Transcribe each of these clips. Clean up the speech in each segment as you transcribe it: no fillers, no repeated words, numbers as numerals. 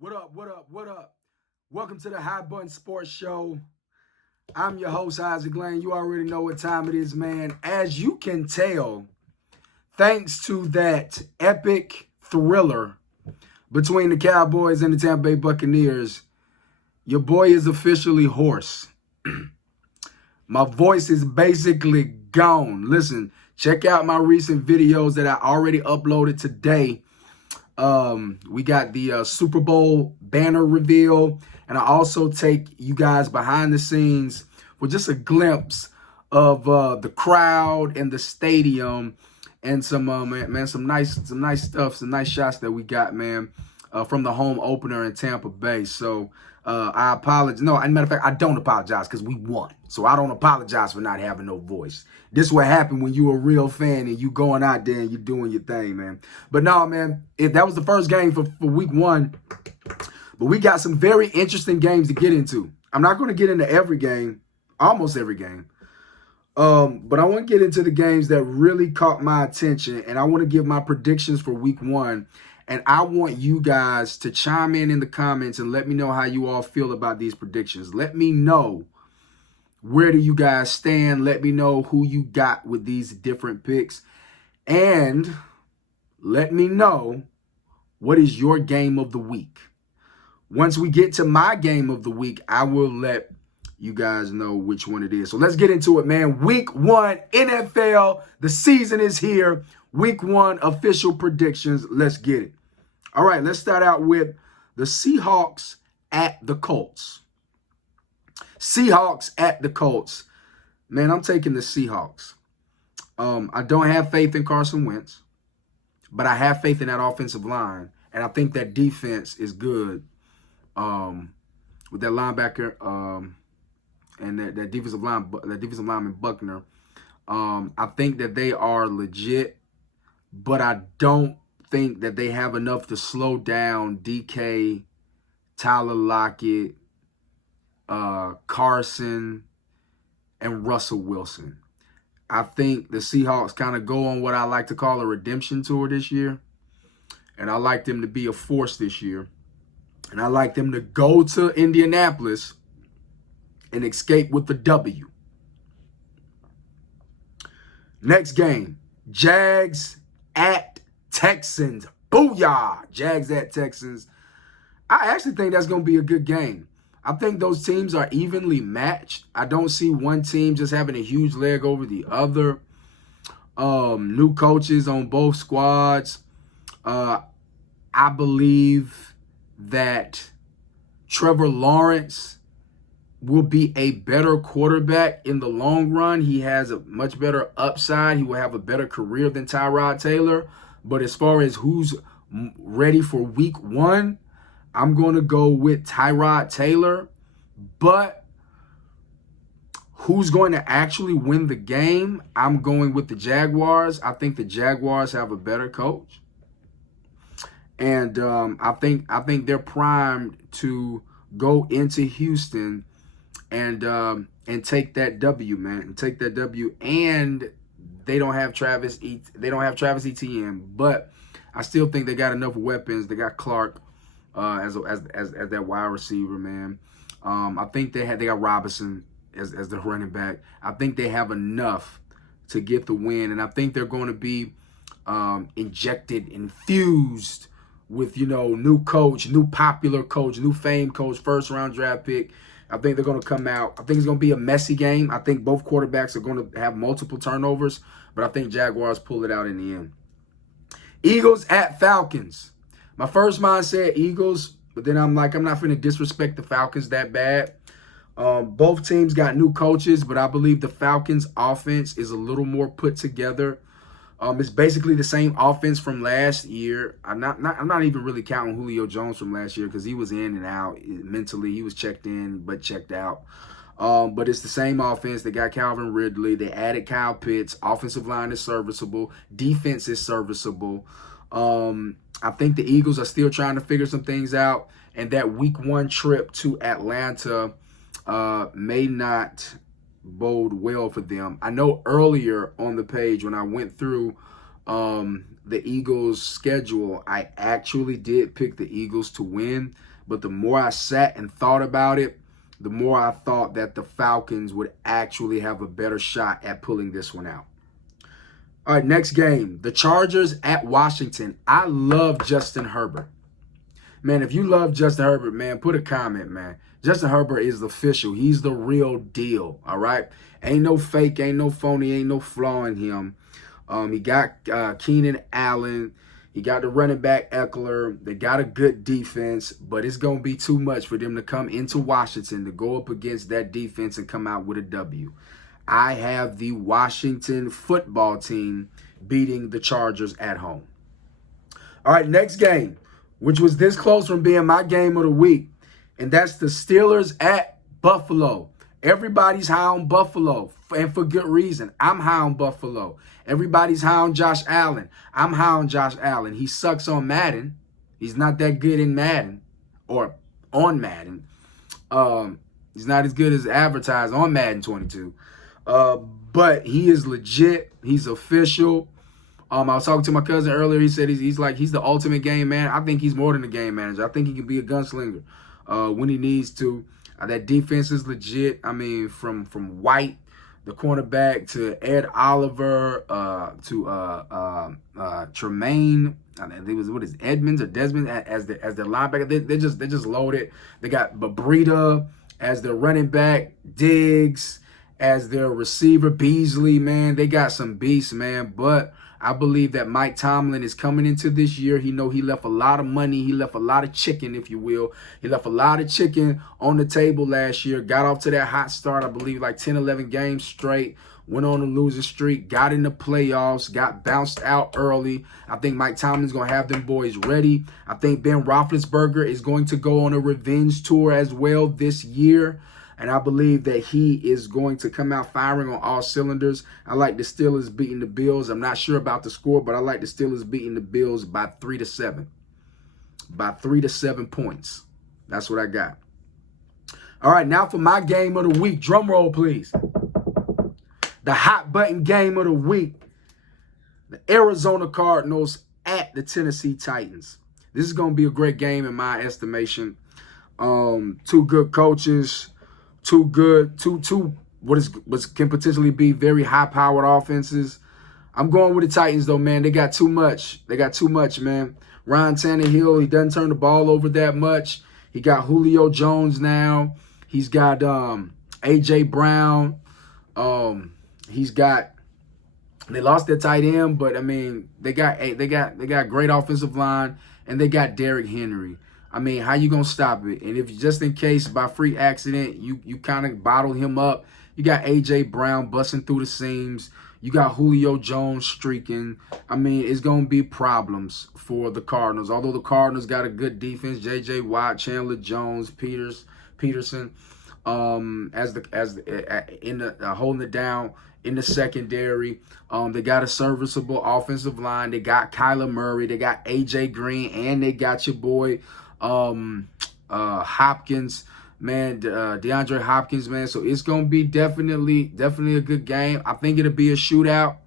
What up, what up, what up? Welcome to the High Button Sports Show. I'm your host, Isaac Lane. You already know what time it is, man. As you can tell, thanks to that epic thriller between the Cowboys and the Tampa Bay Buccaneers, your boy is officially hoarse. My voice is basically gone. Listen, check out my recent videos that I already uploaded today. We got the Super Bowl banner reveal, and I also take you guys behind the scenes for just a glimpse of the crowd and the stadium, and some some nice stuff, some nice shots that we got, man, from the home opener in Tampa Bay. So I apologize. No, as a matter of fact, I don't apologize because we won. So I don't apologize for not having no voice. This is what happened when you a real fan and you going out there and you doing your thing, man. But no, man, that was the first game for week one. But we got some very interesting games to get into. I'm not going to get into every game, almost every game. But I want to get into the games that really caught my attention. And I want to give my predictions for week one. And I want you guys to chime in the comments and let me know how you all feel about these predictions. Let me know, where do you guys stand? Let me know who you got with these different picks. And let me know, what is your game of the week? Once we get to my game of the week, I will let you guys know which one it is. So let's get into it, man. Week one, NFL. The season is here. Week one, official predictions. Let's get it. All right, let's start out with the Seahawks at the Colts. Seahawks at the Colts. Man, I'm taking the Seahawks. I don't have faith in Carson Wentz, but I have faith in that offensive line, and I think that defense is good with that linebacker and that defensive lineman Buckner. I think that they are legit, but I don't think that they have enough to slow down DK, Tyler Lockett, Carson, and Russell Wilson. I think the Seahawks kind of go on what I like to call a redemption tour this year. And I like them to be a force this year. And I like them to go to Indianapolis and escape with the W. Next game, Jags at Texans. Booyah! Jags at Texans. I actually think that's going to be a good game. I think those teams are evenly matched. I don't see one team just having a huge leg over the other. New coaches on both squads. I believe that Trevor Lawrence will be a better quarterback in the long run. He has a much better upside. He will have a better career than Tyrod Taylor. But as far as who's ready for week one, I'm going to go with Tyrod Taylor. But who's going to actually win the game? I'm going with the Jaguars. I think the Jaguars have a better coach. And I think they're primed to go into Houston and take that W, man, and take that W. And they don't have Travis Etienne, but I still think they got enough weapons. They got Clark as that wide receiver, man. I think they got Robinson as the running back. I think they have enough to get the win, and I think they're going to be infused with, new coach, new popular coach, new fame coach, first round draft pick. I think they're going to come out. I think it's going to be a messy game. I think both quarterbacks are going to have multiple turnovers, but I think Jaguars pull it out in the end. Eagles at Falcons. My first mind said Eagles, but then I'm like, I'm not going to disrespect the Falcons that bad. Both teams got new coaches, but I believe the Falcons' offense is a little more put together. It's basically the same offense from last year. I'm not even really counting Julio Jones from last year because he was in and out mentally. He was checked in but checked out. But it's the same offense. They got Calvin Ridley. They added Kyle Pitts. Offensive line is serviceable. Defense is serviceable. I think the Eagles are still trying to figure some things out. And that week one trip to Atlanta may not bode well for them. I know earlier on the page when I went through the Eagles' schedule, I actually did pick the Eagles to win. But the more I sat and thought about it, the more I thought that the Falcons would actually have a better shot at pulling this one out. All right, next game. The Chargers at Washington. I love Justin Herbert. Man, if you love Justin Herbert, man, put a comment, man. Justin Herbert is official. He's the real deal, all right? Ain't no fake, ain't no phony, ain't no flaw in him. He got Keenan Allen. He got the running back Eckler. They got a good defense, but it's going to be too much for them to come into Washington to go up against that defense and come out with a W. I have the Washington football team beating the Chargers at home. All right, next game, which was this close from being my game of the week, and that's the Steelers at Buffalo. Everybody's high on Buffalo, and for good reason. I'm high on Buffalo. Everybody's high on Josh Allen. I'm high on Josh Allen. He sucks on Madden. He's not that good in Madden or on Madden. He's not as good as advertised on Madden 22. But he is legit. He's official. I was talking to my cousin earlier. He said he's the ultimate game man. I think he's more than a game manager. I think he can be a gunslinger when he needs to. That defense is legit. I mean, from White, the cornerback, to Ed Oliver, to Tremaine. I think it was Edmonds or Desmond as the linebacker. They're just loaded. They got Breida as their running back, Diggs as their receiver, Beasley. Man, they got some beasts, man. But I believe that Mike Tomlin is coming into this year. He left a lot of money. He left a lot of chicken, if you will. He left a lot of chicken on the table last year. Got off to that hot start, I believe, like 10, 11 games straight. Went on a losing streak. Got in the playoffs. Got bounced out early. I think Mike Tomlin's going to have them boys ready. I think Ben Roethlisberger is going to go on a revenge tour as well this year. And I believe that he is going to come out firing on all cylinders. I like the Steelers beating the Bills. I'm not sure about the score, but I like the Steelers beating the Bills by 3-7. By 3 to 7 points. That's what I got. All right, now for my game of the week. Drum roll, please. The hot button game of the week. The Arizona Cardinals at the Tennessee Titans. This is going to be a great game in my estimation. Two good coaches. Two what can potentially be very high-powered offenses. I'm going with the Titans, though, man. They got too much. They got too much, man. Ryan Tannehill, he doesn't turn the ball over that much. He got Julio Jones now. He's got A.J. Brown. They lost their tight end, but, I mean, they got great offensive line, and they got Derrick Henry. I mean, how you going to stop it? And if just in case by free accident you kind of bottle him up, you got A.J. Brown busting through the seams. You got Julio Jones streaking. I mean, it's going to be problems for the Cardinals. Although the Cardinals got a good defense, J.J. Watt, Chandler Jones, Peterson, holding it down in the secondary. They got a serviceable offensive line. They got Kyler Murray. They got A.J. Green, and they got your boy Hopkins, man, DeAndre Hopkins, man. So it's gonna be definitely a good game. I think it'll be a shootout.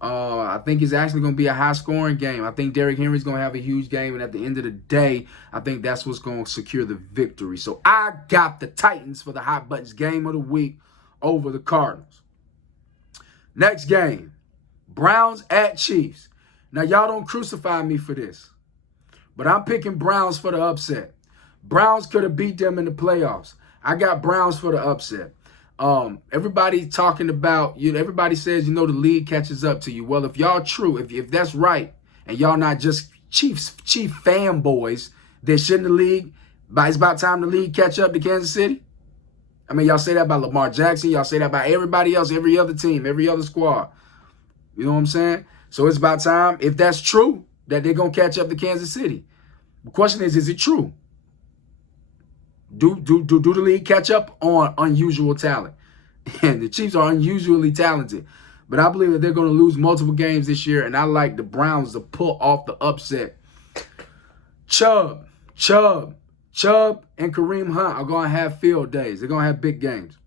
I think it's actually gonna be a high-scoring game. I think Derrick Henry's gonna have a huge game, and at the end of the day, I think that's what's gonna secure the victory. So I got the Titans for the hot buttons game of the week over the Cardinals. Next game, Browns at Chiefs. Now y'all don't crucify me for this, but I'm picking Browns for the upset. Browns could have beat them in the playoffs. I got Browns for the upset. Everybody talking about, everybody says, the league catches up to you. Well, if y'all true, if that's right, and y'all not just Chief fanboys, then shouldn't the league, it's about time the league catch up to Kansas City? I mean, y'all say that about Lamar Jackson. Y'all say that about everybody else, every other team, every other squad. You know what I'm saying? So it's about time, if that's true, that they're going to catch up to Kansas City. The question is it true? Do the league catch up on unusual talent? And the Chiefs are unusually talented. But I believe that they're going to lose multiple games this year, and I like the Browns to pull off the upset. Chubb, and Kareem Hunt are going to have field days. They're going to have big games.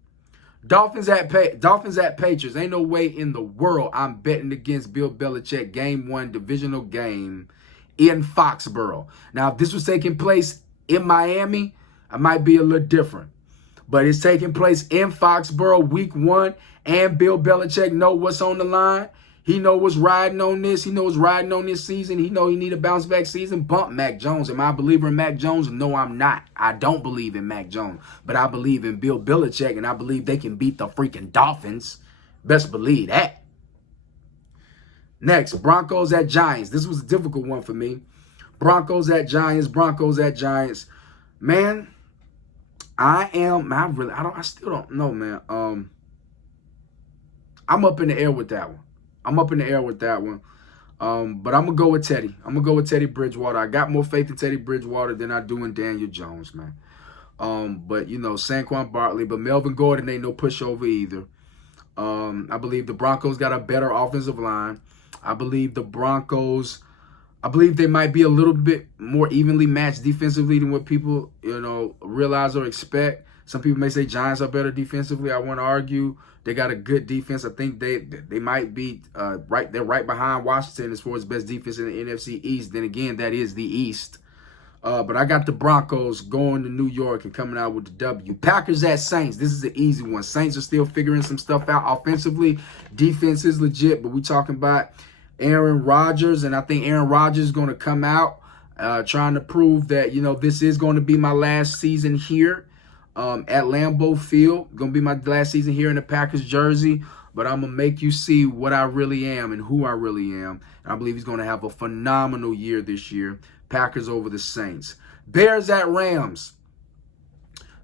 Dolphins at Patriots. Ain't no way in the world I'm betting against Bill Belichick game 1 divisional game in Foxborough. Now, if this was taking place in Miami, I might be a little different. But it's taking place in Foxborough week 1, and Bill Belichick know what's on the line. He know what's riding on this. He knows riding on this season. He know he need a bounce back season. Bump Mac Jones. Am I a believer in Mac Jones? No, I'm not. I don't believe in Mac Jones. But I believe in Bill Belichick, and I believe they can beat the freaking Dolphins. Best believe that. Next, Broncos at Giants. This was a difficult one for me. Broncos at Giants. Broncos at Giants. Man, I still don't know, man. I'm up in the air with that one. But I'm going to go with Teddy. I'm going to go with Teddy Bridgewater. I got more faith in Teddy Bridgewater than I do in Daniel Jones, man. But, you know, Saquon Barkley. But Melvin Gordon ain't no pushover either. I believe the Broncos got a better offensive line. I believe they might be a little bit more evenly matched defensively than what people, you know, realize or expect. Some people may say Giants are better defensively. I want to argue they got a good defense. I think they might be right. They're right behind Washington as far as best defense in the NFC East. Then again, that is the East. But I got the Broncos going to New York and coming out with the W. Packers at Saints. This is an easy one. Saints are still figuring some stuff out offensively. Defense is legit, but we talking about Aaron Rodgers, and I think Aaron Rodgers is going to come out trying to prove that, you know, this is going to be my last season here at Lambeau Field. Going to be my last season here in the Packers jersey, but I'm going to make you see what I really am and who I really am. And I believe he's going to have a phenomenal year this year. Packers over the Saints. Bears at Rams.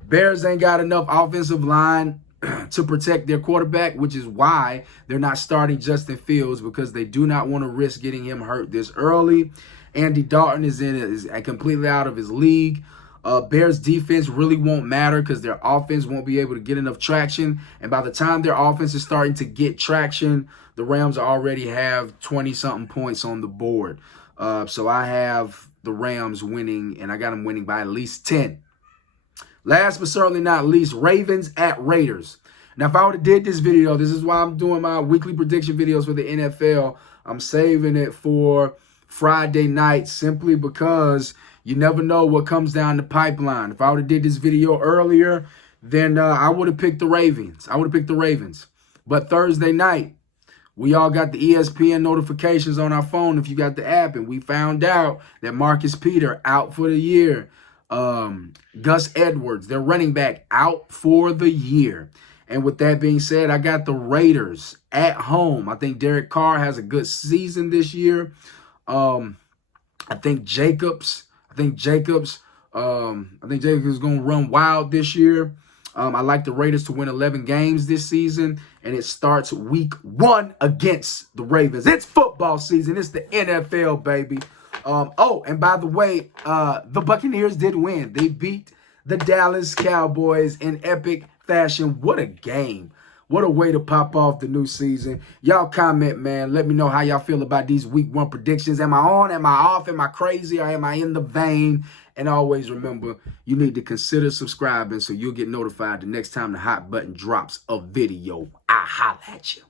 Bears ain't got enough offensive line to protect their quarterback, which is why they're not starting Justin Fields, because they do not want to risk getting him hurt this early. Andy Dalton is completely out of his league. Bears defense really won't matter because their offense won't be able to get enough traction. And by the time their offense is starting to get traction, the Rams already have 20-something points on the board. So I have the Rams winning, and I got them winning by at least 10. Last but certainly not least, Ravens at Raiders. Now, if I would have did this video, this is why I'm doing my weekly prediction videos for the NFL. I'm saving it for Friday night simply because you never know what comes down the pipeline. If I would have did this video earlier, then I would have picked the Ravens. But Thursday night, we all got the ESPN notifications on our phone if you got the app, and we found out that Marcus Peters out for the year. Gus Edwards, their running back, out for the year. And with that being said, I got the Raiders at home. I think Derek Carr has a good season this year. I think Jacobs is going to run wild this year. I like the Raiders to win 11 games this season, and it starts week 1 against the Ravens. It's football season. It's the NFL, baby. And by the way, the Buccaneers did win. They beat the Dallas Cowboys in epic fashion. What a game. What a way to pop off the new season. Y'all comment, man. Let me know how y'all feel about these week 1 predictions. Am I on? Am I off? Am I crazy? Or am I in the vein? And always remember, you need to consider subscribing so you'll get notified the next time the hot button drops a video. I holla at you.